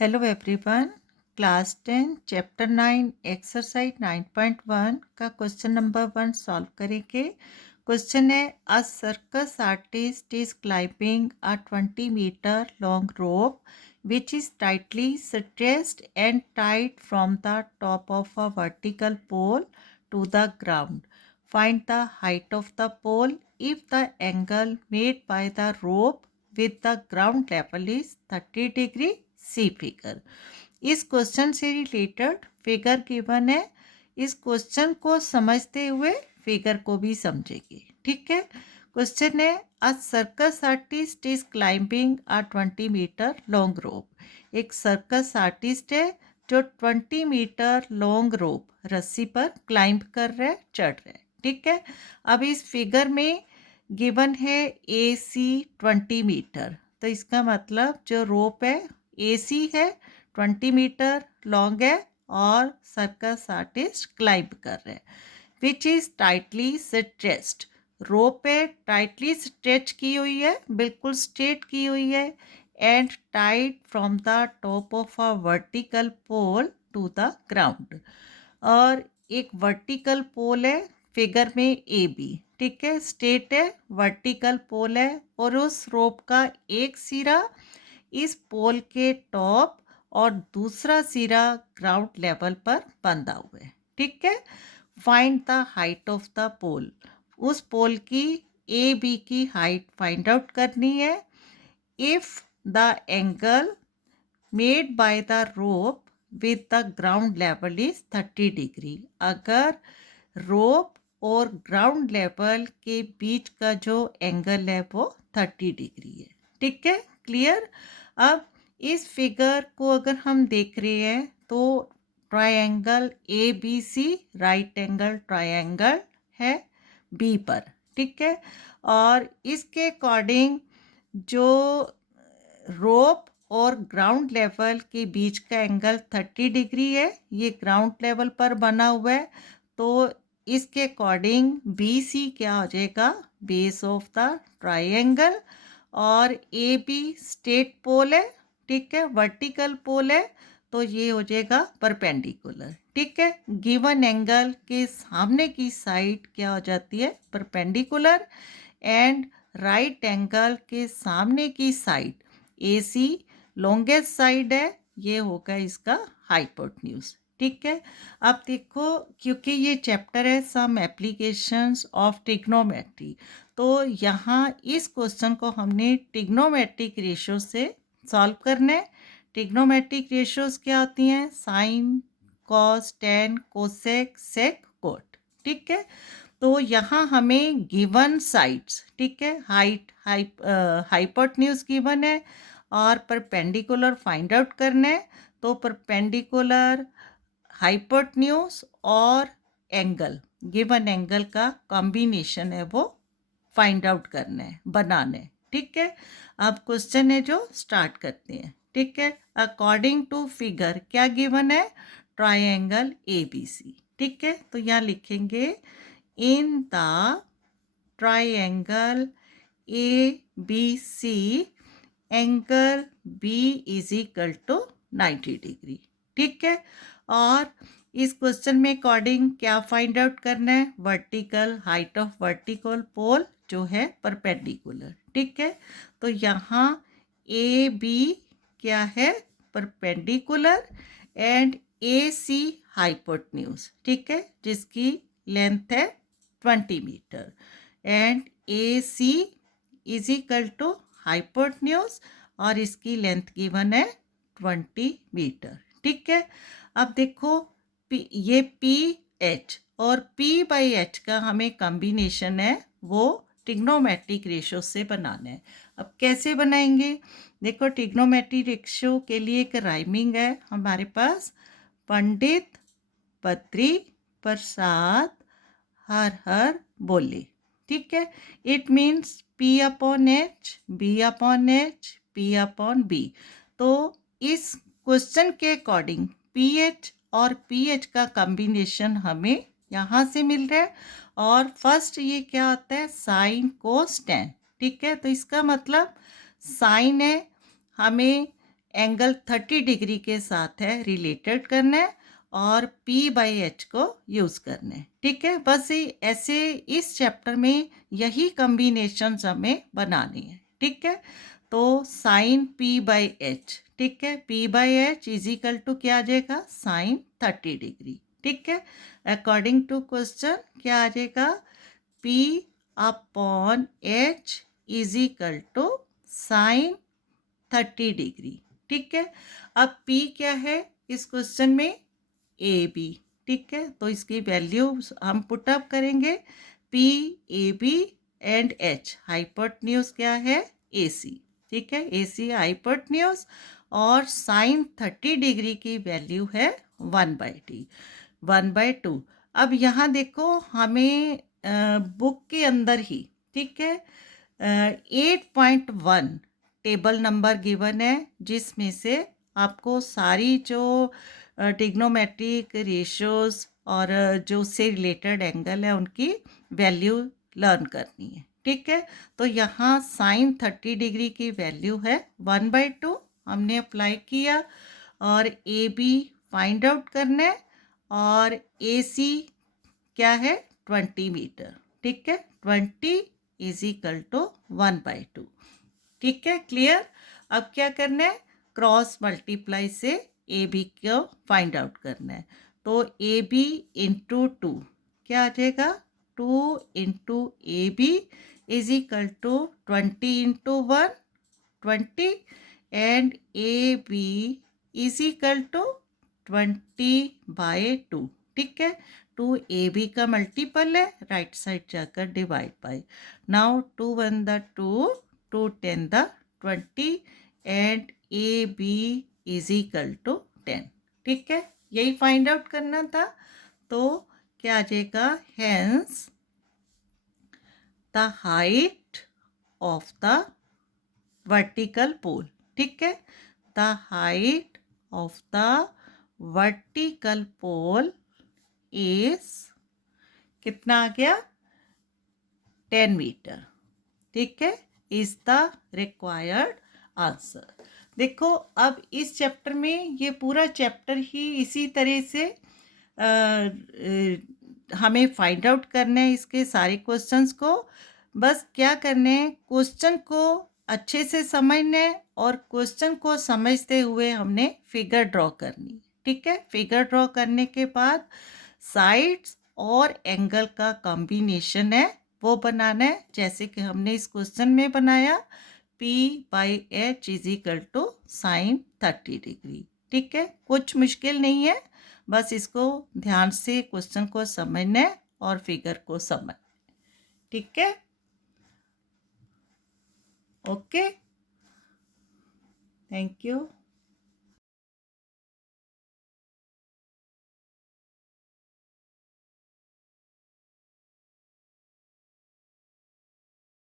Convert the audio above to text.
Hello everyone. Class 10 chapter 9 exercise 9.1 का question number 1 solve करेंगे। Question है, a circus artist is climbing a 20 metre long rope which is tightly stretched and tied from the top of a vertical pole to the ground. Find the height of the pole if the angle made by the rope with the ground level is 30 degree. See figure. इस question से related figure given है. इस question को समझते हुए figure को भी समझेंगे. ठीक है. क्वेश्चन है, a circus artist is climbing a 20 metre long rope. एक सर्कस आर्टिस्ट है जो 20 मीटर लॉन्ग रोप रस्सी पर क्लाइंब कर रहे हैं, चढ़ रहे हैं. ठीक है. अब इस फिगर में गिवन है ए सी 20 मीटर. तो इसका मतलब जो रोप है AC है, 20 मीटर लॉन्ग है और सर्कस आर्टिस्ट क्लाइंब कर रहे हैं. Which is tightly stretched. Rope पे टाइटली स्ट्रेच की हुई है, बिल्कुल स्ट्रेट की हुई है. And tied from the top of a vertical pole to the ground. और एक वर्टिकल पोल है फिगर में AB. ठीक है. स्ट्रेट है, वर्टिकल पोल है और उस रोप का एक सिरा इस पोल के टॉप और दूसरा सिरा ग्राउंड लेवल पर बंधा हुआ है. ठीक है. Find the height of the pole. उस पोल की AB की हाइट फाइंड आउट करनी है. If the angle made by the rope with the ground level is 30 degree. अगर रोप और ग्राउंड लेवल के बीच का जो एंगल है वो 30 डिग्री है. ठीक है. क्लियर. अब इस फिगर को अगर हम देख रहे हैं तो triangle ABC right angle triangle है B पर. ठीक है. और इसके अकॉर्डिंग जो रोप और ग्राउंड लेवल के बीच का एंगल 30 डिग्री है. ये ग्राउंड लेवल पर बना हुआ है. तो इसके अकॉर्डिंग BC क्या हो जाएगा, बेस ऑफ द ट्रायंगल. और AB स्ट्रेट पोल है. ठीक है. वर्टिकल पोल है तो ये हो जाएगा परपेंडिकुलर. ठीक है. गिवन एंगल के सामने की साइड क्या हो जाती है, परपेंडिकुलर. एंड राइट एंगल के सामने की साइड AC लॉन्गेस्ट साइड है, ये होगा इसका हाइपोटेन्यूज. ठीक है. अब देखो, क्योंकि ये चैप्टर है सम एप्लीकेशंस ऑफ ट्रिग्नोमेट्री, तो यहाँ इस क्वेश्चन को हमने ट्रिग्नोमेट्रिक रेशियो से सॉल्व करना है. ट्रिग्नोमेट्रिक रेशियोज क्या होती हैं, साइन, कॉस, टेन, कोसेक, सेक, कोट. ठीक है. तो यहाँ हमें गिवन साइड्स, ठीक है, हाइट हाइपोटेन्यूज गिवन है और परपेंडिकुलर फाइंड आउट करना है. तो परपेंडिकुलर, हाइपोटेन्यूज और एंगल, गिवन एंगल का कॉम्बिनेशन है वो फाइंड आउट करना है, बनाना है. ठीक है. अब क्वेश्चन है जो स्टार्ट करते हैं. ठीक है. अकॉर्डिंग टू फिगर क्या गिवन है, ट्रायंगल ABC. ठीक है. तो यहाँ लिखेंगे, in the triangle ABC angle B is equal to 90 degree. ठीक है. और इस क्वेश्चन में अकॉर्डिंग क्या फाइंड आउट करना है, vertical height of vertical pole जो है परपेंडिकुलर. ठीक है. तो यहाँ AB क्या है, परपेंडिकुलर. And AC hypotenuse. ठीक है, जिसकी लेंथ है 20 metre. And AC is equal to hypotenuse और इसकी लेंथ गिवन है 20 मीटर. ठीक है. अब देखो, ये PH और P/H का हमें कॉम्बिनेशन है वो ट्रिग्नोमेट्रिक रेशियो से बनाना है. अब कैसे बनाएंगे, देखो, ट्रिग्नोमेट्रिक रेशियो के लिए एक राइमिंग है हमारे पास, पंडित पत्री प्रसाद हर हर बोले. ठीक है. It means P/H, B/H, P/B. तो इस क्वेश्चन के अकॉर्डिंग PH और PH का कॉम्बिनेशन हमें यहाँ से मिल रहा है. और फर्स्ट ये क्या होता है, साइन कोस टेन. ठीक है. तो इसका मतलब साइन है, हमें एंगल 30 डिग्री के साथ है रिलेटेड करना है और P/H को यूज़ करना है। ठीक है, बस ऐसे इस चैप्टर में यही कॉम्बिनेशंस हमें बनानी है। ठीक है, तो साइन P/H, ठीक है, P/H इज इक्वल टू क्या आ जाएगा, साइन 30 डिग्री। ठीक है, अकॉर्डिंग टू क्वेश्चन क्या आ जाएगा, P/H is equal to sine 30 degree. ठीक है, अब P क्या है इस क्वेश्चन में, AB। ठीक है, तो इसकी वैल्यू हम पुट अप करेंगे, PAB एंड H हाइपोटेन्यूज क्या है, AC। ठीक है, AC हाइपोटेन्यूज और साइन 30 डिग्री की वैल्यू है 1/t 1/2। अब यहाँ देखो हमें बुक के अंदर ही, ठीक है, 8.1 टेबल नंबर गिवन है, जिसमें से आपको सारी जो ट्रिग्नोमेट्रिक रेशियोज और जो से रिलेटेड एंगल है उनकी वैल्यू लर्न करनी है। ठीक है, तो यहाँ साइन 30 डिग्री की वैल्यू है 1/2 हमने अप्लाई किया, और AB फाइंड आउट करना है, और AC क्या है 20 मीटर। ठीक है, 20 इज इक्वल टू 1/2। ठीक है, क्लियर। अब क्या करना है, क्रॉस मल्टीप्लाई से AB को फाइंड आउट करना है, तो AB इंटू 2 क्या आ जाएगा, 2 into AB is equal to 20 into 1 20 and AB is equal to 20/2। ठीक है, 2AB का मल्टीपल है, राइट साइड जाकर divide by, now 2 1 the 2 2 10 the 20 and AB is equal to 10। ठीक है, यही फाइंड आउट करना था, तो क्या आ जाएगा, hence the height of the vertical pole. ठीक है, the height of the vertical pole is कितना आ गया, 10 मीटर। ठीक है, इज द रिक्वायर्ड आंसर। देखो अब इस चैप्टर में ये पूरा चैप्टर ही इसी तरह से हमें फाइंड आउट करना है इसके सारे क्वेश्चंस को। बस क्या करना है, क्वेश्चन को अच्छे से समझना है और क्वेश्चन को समझते हुए हमने फिगर ड्रॉ करनी। ठीक है, फिगर ड्रॉ करने के बाद साइड्स और एंगल का कॉम्बिनेशन है वो बनाना है, जैसे कि हमने इस क्वेश्चन में बनाया, P/H is equal to sine 30 degree. ठीक है, कुछ मुश्किल नहीं है, बस इसको ध्यान से क्वेश्चन को समझना है और फिगर को समझ। ठीक है, ओके, थैंक यू।